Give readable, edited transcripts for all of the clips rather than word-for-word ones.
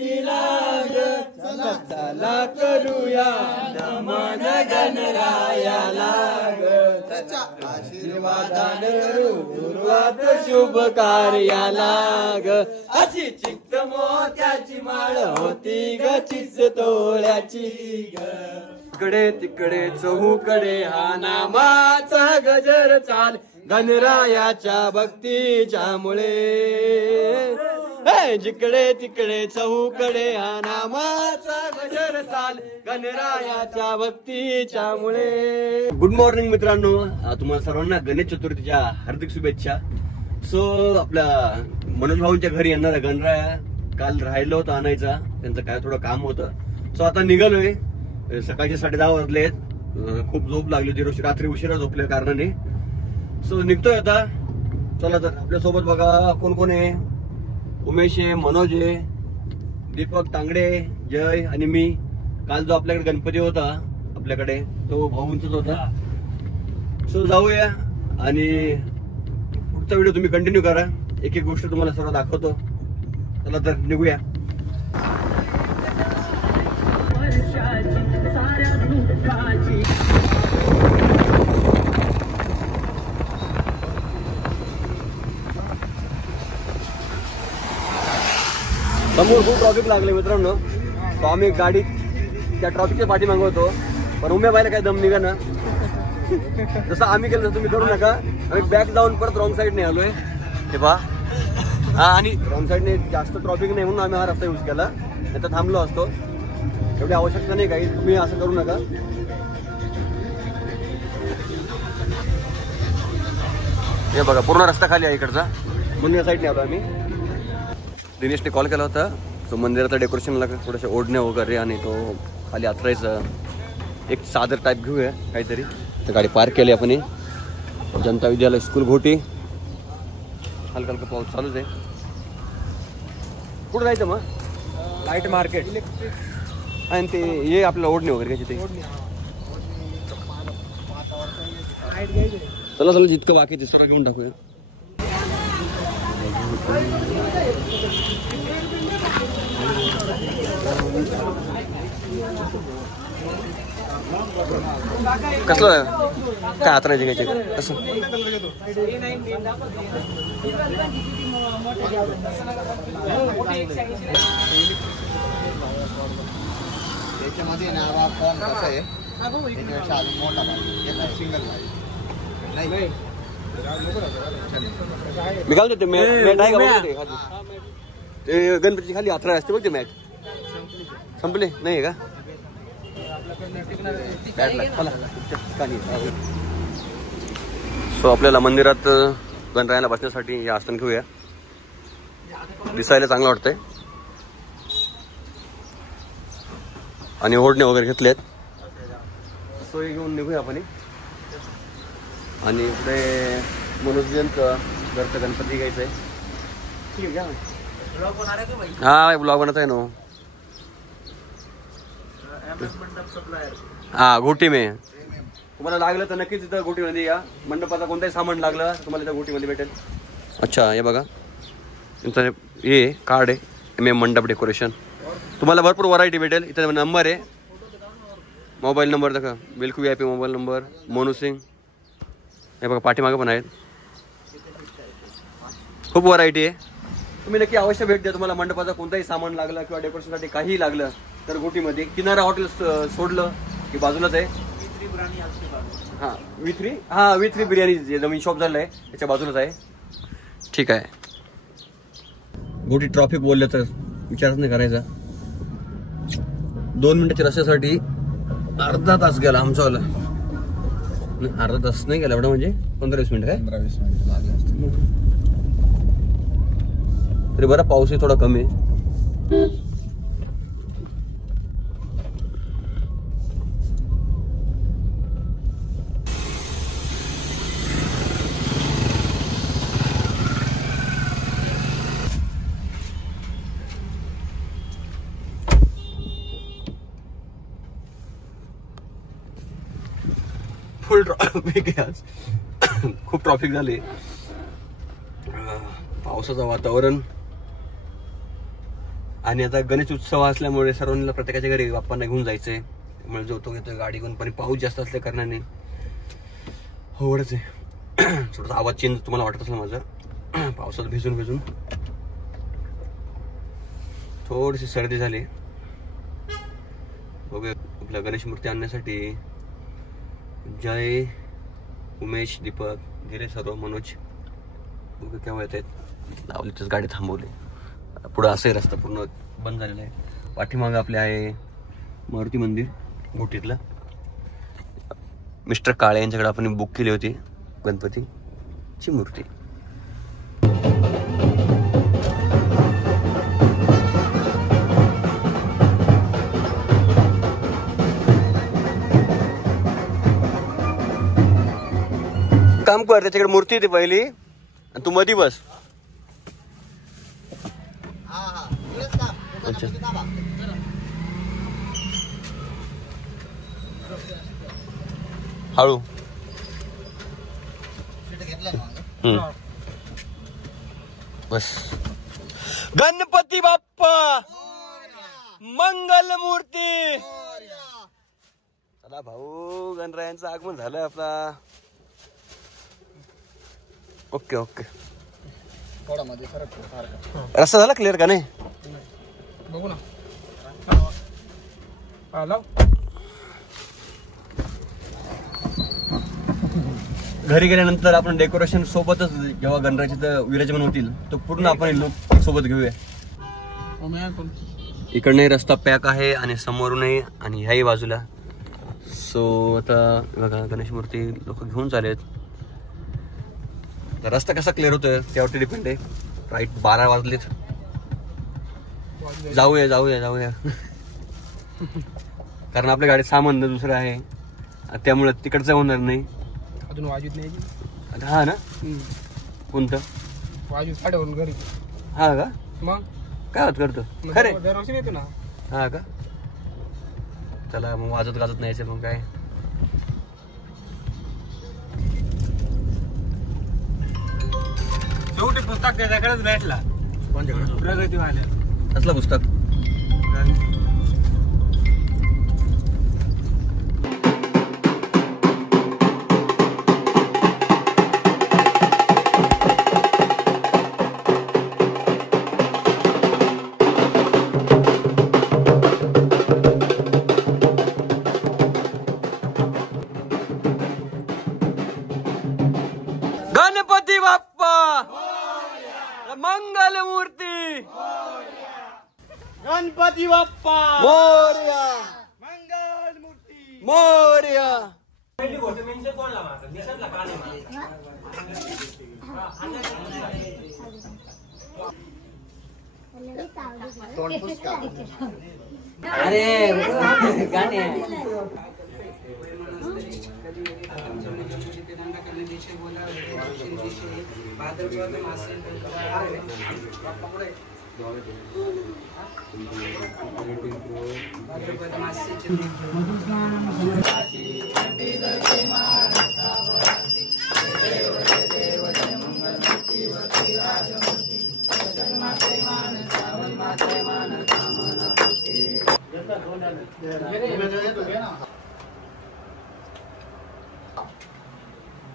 दिला ग, चला चला करूया नमन गणरायाला ग, त्याच्या आशीर्वादानं सुरुवात शुभ कार्याला ग, अशी चित्त मोत्याची माळ होती ग 30 तोळ्याची ग, इकडे तिकडे चहूकडे हा नामाचा गजर चाल गणरायाच्या भक्तीच्या मुळे, जिकडे तिकडे चहूकडे हा नामाचा गजर चाल गणरायाच्या भक्तीच्या मुळे. गुड मॉर्निंग मित्रांनो, तुम्हाला सर्वांना गणेश चतुर्थीच्या हार्दिक शुभेच्छा. सो आपल्या मनोज भाऊंच्या घरी येणारा गणराया काल राहिलं होतं आणायचा, त्यांचं काय थोडं काम होतं. सो आता निघालोय. सकाळचे 10:30 वाजलेत. खूप झोप लागली होती, रात्री उशिरा झोपल्या कारणाने. सो निघतोय आता. चला तर आपल्यासोबत बघा कोण कोण आहे. उमेश आहे, मनोज आहे, दीपक तांगडे, जय आणि मी. काल जो आपल्याकडे गणपती होता आपल्याकडे तो भाऊंचाच होता. सो जाऊया आणि पुढचा व्हिडिओ तुम्ही कंटिन्यू करा. एक एक गोष्ट तुम्हाला सर्व दाखवतो. चला तर निघूया. समोर खूप ट्रॉफिक लागले मित्रांनो. तो आम्ही गाडी त्या ट्रॉफिकच्या पाठी मागवतो, पण उम्या बायला काय दम निघा ना. जसं आम्ही केलं तसं तुम्ही करू नका. आम्ही बॅक जाऊन परत रॉंग साईडने आलोय. हे पहा. हा, आणि रॉंग साईडने जास्त ट्रॉफिक नाही म्हणून आम्ही हा रस्ता यूज केला, नाही तर थांबलो असतो. एवढी आवश्यकता नाही काही, तुम्ही असं करू नका. हे बघा पूर्ण रस्ता खाली आहे इकडचा, म्हणून या साईडने आलो आम्ही. दिनेशने कॉल केला होता. तो मंदिराचं डेकोरेशनला थोडेसे ओढण्या वगैरे आणि तो खाली आथरायचं एक सादर टाईप घेऊया काहीतरी. तर गाडी पार्क केली आपण. जनता विद्यालय स्कूल घोटी. हलका हलका पाऊस चालूच आहे. कुठं जायचं मग? लाईट मार्केट आणि ते हे आपल्याला ओढणे वगैरे घ्यायचे ते. चला चला जितकं बाकी ते सगळं घेऊन टाकूया. कसलं काय आता नाही घ्यायचे कसं? त्याच्यामध्ये नावा फॉर्म कसं आहे त्याच्यापेक्षा अजून मोठा पाहिजे, सिंगल पाहिजे. मी काय होते मॅट आहे का? ते गणपती खाली यात्रा असते बघ. ते मॅट संपले नाही का? सो आपल्याला मंदिरात गणरायाला बसण्यासाठी हे आसन घेऊया. दिसायला चांगलं वाटतंय. आणि ओढणे वगैरे घेतलेत. सो हे घेऊन निघूया आपण. आणि इकडे मनोजनचं घरचं गणपती घ्यायचंय. ठीक आहे. हा ब्लॉग बनत आहे ना. हा घोटी में तुम्हाला लागलं तर नक्कीच तिथं घोटीमध्ये या. मंडपाचा कोणताही सामान लागलं तुम्हाला त्या घोटीमध्ये भेटेल. अच्छा हे बघा तुमचं हे कार्ड आहे MM मंडप डेकोरेशन. तुम्हाला भरपूर व्हरायटी भेटेल. इथं नंबर आहे, मोबाईल नंबर दाखवा. बिलकुल VIP mobile number Monu Singh. हे बघा पाठीमागं पण आहेत. खूप व्हरायटी आहे. तुम्ही नक्की अवश्य भेट द्या. तुम्हाला मंडपाचा कोणताही सामान लागलं किंवा डेकोरेशनसाठी काहीही लागलं तर घोटीमध्ये किनारा हॉटेल सोडलं की बाजूलाच आहे. हां V3 बिर्याणी जे नवीन शॉप झालं आहे त्याच्या बाजूलाच आहे. ठीक आहे. घोटी ट्रॉफिक बोललं तर विचारच नाही करायचा. 2 मिनिटाच्या रस्त्यासाठी अर्धा तास गेला आमचावाला. अर्धा तास नाही गेला एवढा, म्हणजे 15-20 मिनिट काय? 15-20 मिनिट लागले असते तरी बरा. पाऊसही थोडा कमी आहे. फुल ट्रॉफिक आहे आज. खूप ट्रॉफिक झाली. पावसाचं वातावरण. आणि आता गणेश उत्सव असल्यामुळे सर्वांना प्रत्येकाच्या घरी बाप्पांना घेऊन जायचंय, त्यामुळे जो तो घेतोय गाडी घेऊन. पण पाऊस जास्त असल्या कारणाने होडच आहे. थोडासा आवाज चेंज तुम्हाला वाटत असेल माझा, पावसात भिजून भिजून थोडीशी सर्दी झाली. बघूया आपल्या गणेश मूर्ती आणण्यासाठी जय, उमेश, दीपक गेले सर्व, मनोज बघू केव्हा येत आहेत. लावली तर गाडी थांबवली. पुढं असंही रस्ता पूर्ण बंद झालेला आहे. पाठीमागं आपले आहे मारुती मंदिर मोठीतलं. मिस्टर काळे यांच्याकडे आपण बुक केली होती गणपतीची मूर्ती. काम कर, त्याच्याकडे मूर्ती येते पहिली आणि तू मधी बस. अच्छा हळू. बस. गणपती बाप्पा मंगल मूर्ती. चला भाऊ, गणरायांचं आगमन झालं आपला. Okay okay. थोडा मध्ये रस्ता झाला क्लिअर का नाही? बघू ना. घरी गेल्यानंतर आपण डेकोरेशन सोबतच जेव्हा गणरायाचे विराजमान होतील तो पूर्ण आपण लोक सोबत घेऊया. इकडनंही रस्ता पॅक आहे आणि समोरूनही आणि ह्याही बाजूला. सो आता बघा गणेश मूर्ती लोक घेऊन चालेत. रस्ता कसा क्लिअर होतोय त्यावरती डिपेंड आहे. राईट 12 वाजलेत. जाऊया जाऊया जाऊया. कारण आपल्या गाडीत सामान दुसरं आहे त्यामुळे तिकडचं होणार नाही. अजून वाजूत नाही. हा ना. कोणतं वाजूत पाठवून घरी. हा का? मग काय होत करतो खरे दरवर्षी येतो ना. हा का? चला मग वाजत गाजत न्यायचं. मग काय शेवटी पुस्तक त्याच्याकडेच भेटला. कोणत्याकडे? प्रगतीवाल्या. कसलं पुस्तक? गणपती बाप्पा मंगल मूर्ती. गणपती बाप्पा मोरया. मंगल मूर्ती मोरया. पहिली गोष्ट म्हणजे कोणला मारत निशांतला का नाही अरे गाणे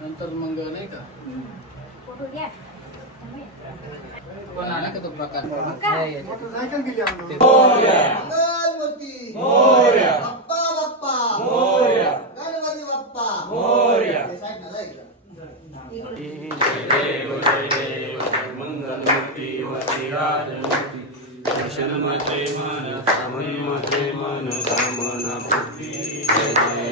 नंतर मग नाही का कोण आला का तो प्रकार. मोटरसायकल दिली मंगलमूर्ती मोरया. बाप्पा बाप्पा मोरया. गणपती बाप्पा मोरया. मंगलमूर्ती वरराजमूर्ती दर्शनमते मन सामन्मते मन कामना पूर्ती. जय जय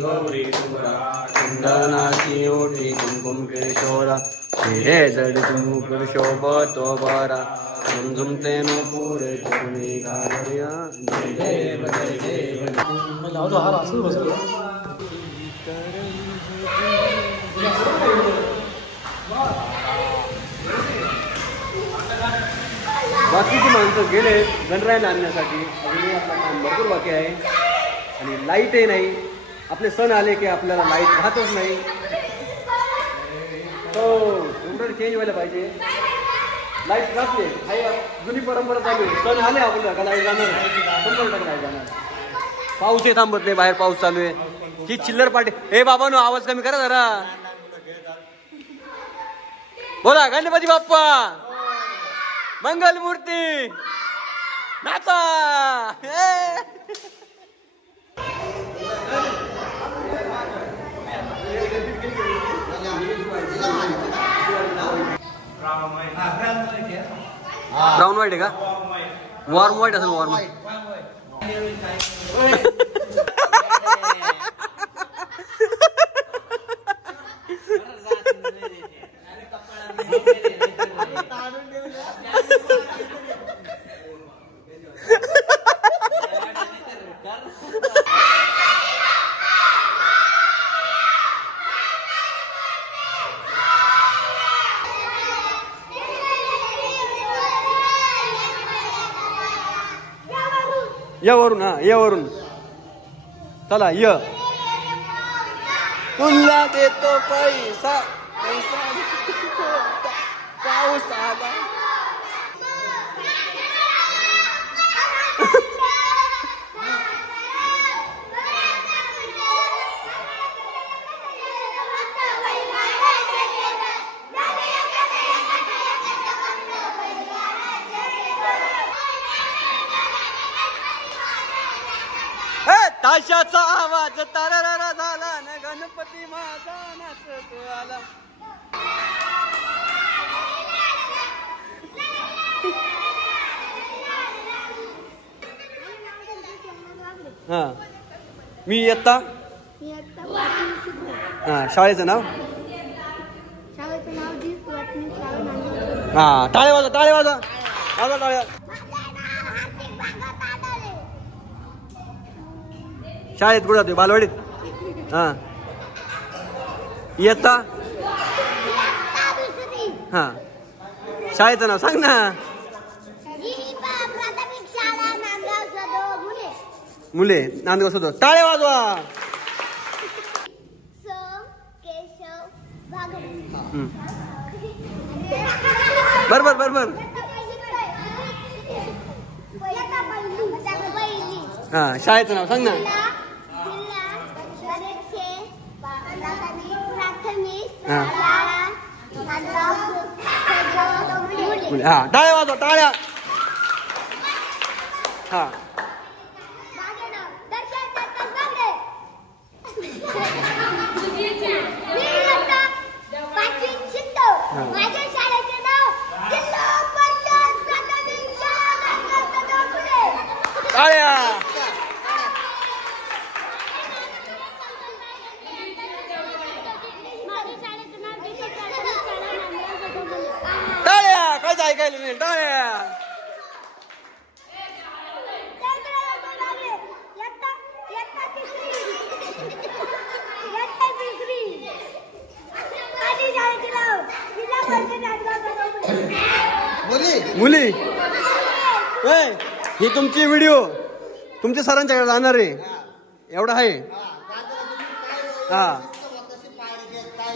गौरी कुमरा खंडनाची ओटी कुमकुम किशोरा शिरे जडित मुकुर शोभतो बारा झुमझुमते नो पुरे करुणी गार्या. जय देव जय देव. बाकीची माणसं गेले गणरायाला आणण्यासाठी. अजूनही आपलं काम भरपूर बाकी आहे आणि लाईटही नाही. आपले सण आले की आपल्याला लाईट राहतच नाही. तो एवढं चेंज व्हायला पाहिजे. लाईट राहते जुनी परंपरा चालू आहे. सण आले आपलं का लाईट जाणार 100% लाईट जाणार. पाऊस हे थांबत नाही, बाहेर पाऊस चालू आहे. ही चिल्लर पार्टी. ए बाबांनो आवाज कमी करा जरा. बोला गणपती बाप्पा मंगल मूर्ती नाचा. ब्राऊन व्हाईट आहे का? वॉर्म व्हाईट असेल. वॉर्म यावरून. हा यावरून चला. तुला देतो पैसा पैसा पाऊस आला. ताशाचा आवाज तारारा झाला न गणपती माझा नाचतो आला. हा मी येता. हा शाळेचं नाव. हा टाळे वाजा टाळे वाजा वाजा टाळ्या. शाळेत कुठं जातोय? बालवाडीत. हा येता. हा शाळेचं नाव सांग ना. मुले नांदगाव सदो. टाळे वाजवा. बरोबर बरोबर. हा शाळेचं नाव सांग ना. हा टाळ्या वाजवा टाळ्या. हा टाळ्या. टाळ्या काय ऐकायला नाही. टाळ्या. मुली ही तुमची व्हिडिओ तुमच्या सरांच्याकडे जाणार आहे एवढं आहे. हा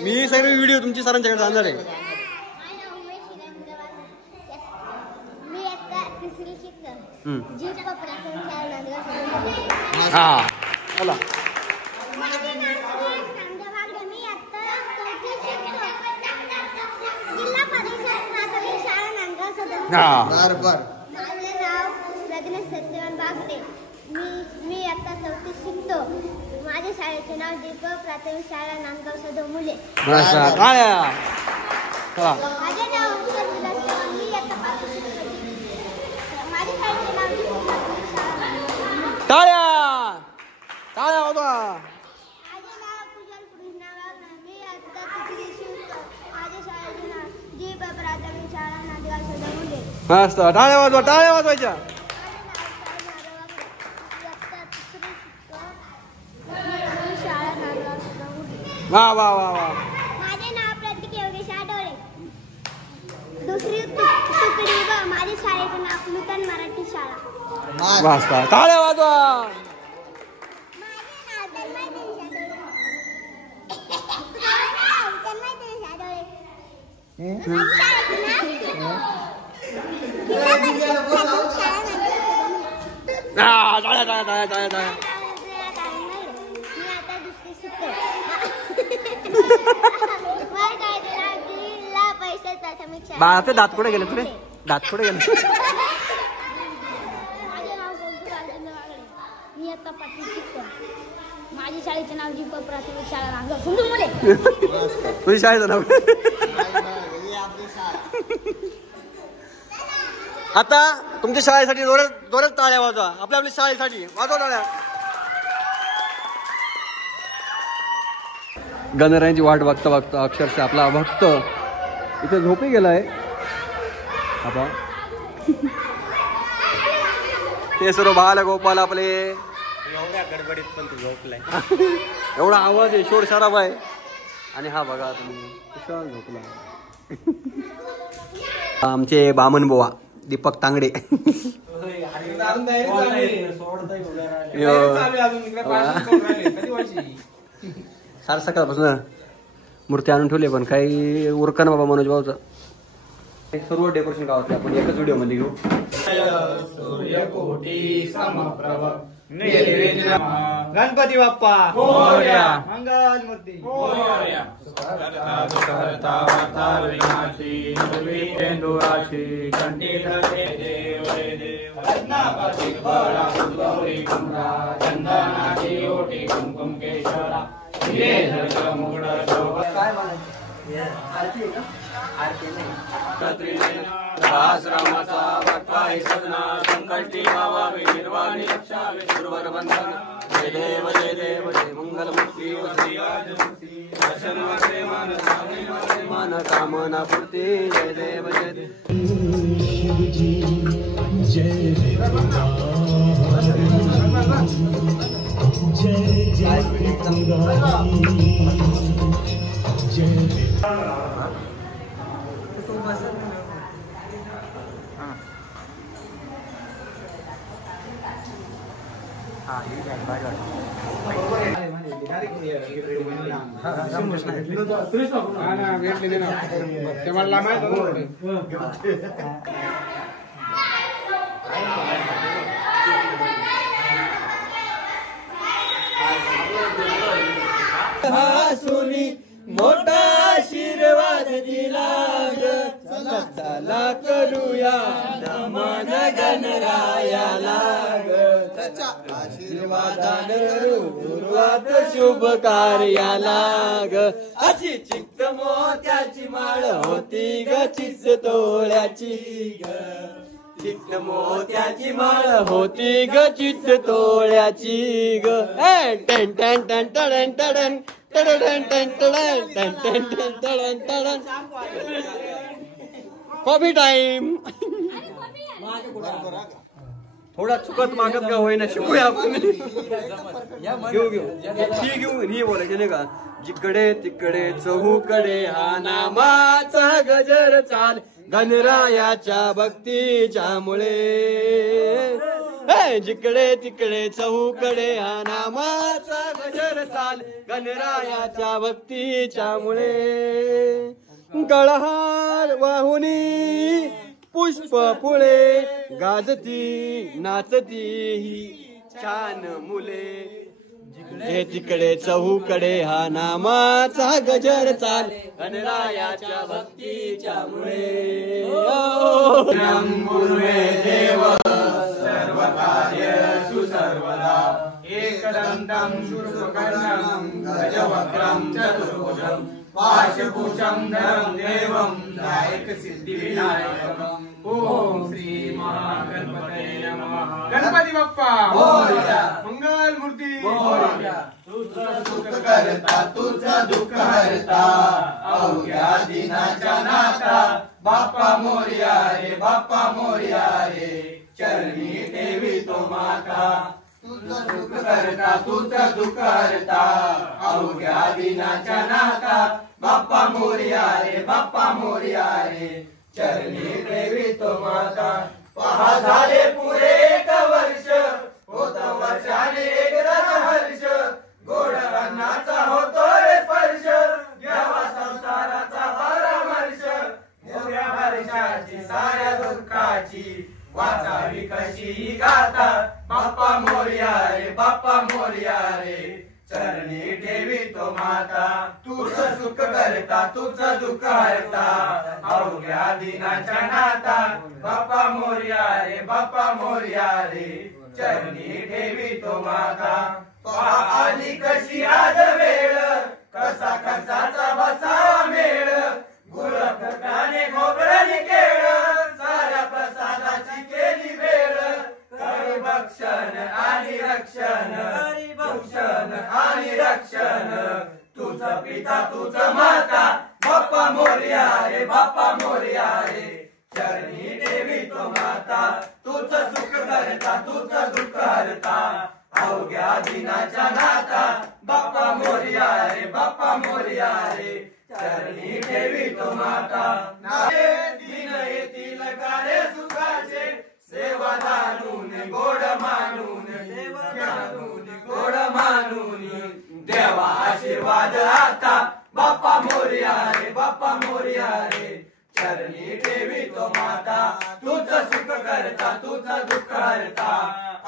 मी सगळे व्हिडिओ तुमची सरांच्याकडे जाणार आहे. हा चला. माझे नाव रजनी सत्यवान बागडे. मी आता 4थीत शिकतो. माझ्या शाळेचे नाव दीपक प्राथमिक शाळा नांदगाव सदो मुले. टाळ्या. माझे नाव मी आता 5वीत शिकतो. माझ्या शाळेचे नाव दीपक प्राथमिक शाळा. टाळ्या टाळ्या वाजवा. माझे नाव पूजन कृष्णा बागडे. मी आता 3रीत शिकतो. माझ्या शाळेचे नाव दीपक प्राथमिक शाळा नांदगाव सदो मुले. मस्त टाळ्या वाजवा टाळ्या वाजवायच्या. वा वा वा वा. माझे नाव प्रतीक योगेश आठवले. 2री तुकडी व माझ्या शाळेचे नाव नूतन मराठी शाळा. मस्त टाळ्या वाजवा. माझे नाव तन्मय दिनेश आठवले. माझ्या शाळेचे नाव बाळाचे दात कुठे गेले तुले? दात कुठे गेले? मी आता पाचवी शिकतो. माझी शाळेचे नाव जी प्राथमिक शाळा नांदगाव सुंदरमुले. तुझी शाळेचं नाव? आता तुमच्या शाळेसाठी जोरात टाळ्या वाजवा. आपल्या शाळेसाठी वाजवा टाळ्या. गणरायांची वाट बघता बघता अक्षरशः आपला भक्त इथे झोपी गेलाय. आता ते सर्व बाला गोपाल आपले एवढ्या गडबडीत पण तू झोपलाय. एवढा आवाज आहे, शोर शराब आहे. आणि हा बघा तुम्ही कुशाल झोपला. आमचे बामन बुवा दीपक तांगडे. सार सकाळपासून मूर्ती आणून ठेवली पण काही उरका ना बाबा मनोज भाऊचा. सर्व डेकोरेशन गावातले आपण एकच व्हिडिओ मध्ये घेऊ. गणपती बाप्पा मंगल मूर्ती. आश्रमाचा वटवाही सदना संकल्टी बाबा निर्वाणी रक्षावे सुरवर बंधन. जय देव जय देव जय मंगलमूर्ती वश्रीराजमूर्ती दर्शन वसे मन कामना पूर्ती. जय देव जय देव. सुनी मोठा आशीर्वाद दिला ग. चला करूया नमन गणरायाला ग. आशीर्वादान सुरुवात शुभ कार्याला ग. अशी चित्त मोत्याची माळ होती ग चित्त तोळ्याची ग. चित्त मोत्याची माळ होती ग चित्त तोळ्याची ग. टन टन टन टन टन टन टन टन टन टन टन. Coffee time. थोडा चुकत मागत का होईना शिकूया आपण. घेऊ ही घेऊन ही बोलायची नाही का. जिकडे तिकडे चहूकडे हा नामाचा गजर चाल गणरायाच्या भक्तीच्या मुळे. जिकडे तिकडे चहूकडे हा नामाचा गजर चाल गणरायाच्या भक्तीच्या मुळे. गळहार वाहुनी पुष्प फुले गाजती नाचती ही छान मुले. जिकडे तिकडे चहूकडे हा नामाचा गजर चाल गणरायाच्या भक्तीच्या मुळे. पूर्वे देव सर्व कार्य सुसर्वदा एकदंतं शूर्पकर्णं गजवक्त्रं चतुर्भुजं पाशकुशं धरं देवं नायक सिद्धिविनायकम्. ओम श्री महागणपतये नमः. गणपती बाप्पा मोरया. मंगल मूर्ती मोरया. तुझं सुख करता तुझं दुःख हरता अवघ्या दिनाच्या नाथा बाप्पा मोरया रे बाप्पा मोरया रे चरणी देवी तो माता. तुझं सुख करता तुझं दुःख हरता अवघ्या दिनाच्या नाथा बाप्पा मोरया रे बाप्पा मोरया रे चरणी देवी तो माता. पहा झाले पुरे एक वर्ष होत वर्षाने एकदा हर्ष गोड अन्नाचा होतो रे स्पर्श घ्यावा संसाराचा परामर्श. मोऱ्या वर्षाची साऱ्या दुःख सुख करता तुझं दुःख हरता अवघ्या दिनाच्या नाता बाप्पा मोरया रे बाप्पा मोरया रे चरणी ठेवी तो माता आली कशी आज वेळ कसा खर्चाचा बसा मेळ गुळ खटाने खोबऱ्याने केळ साऱ्या प्रसादाची केली वेळ करी भक्षण आणि रक्षण भक्षण आणि रक्षण तुझं पिता तुझं माता बाप्पा मोरया रे बाप्पा मोरया रे चरणी देवी तो माता तुझं सुख करता तुझं दुःख हरता अवघ्या दिनाच्या नाता बाप्पा मोरया रे बाप्पा मोरया रे चरणी ठेवी तो माता दिन येतील गाणे सुखाचे सेवा जाणून गोड मानून गोड मानून देवा आशीर्वाद आता बाप्पा मोरया रे बाप्पा मोरया रे चरणी ठेवी तो माता तुझं सुख करता तुझं दुःख हरता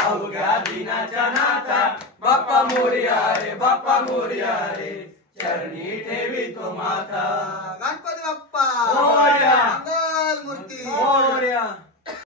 अवघ्या दिनाच्या नाता बाप्पा मोरया रे बाप्पा मोरया रे चरणी ठेवी तो माता गणपती बाप्पा मोरया मंगल मूर्ती मोरया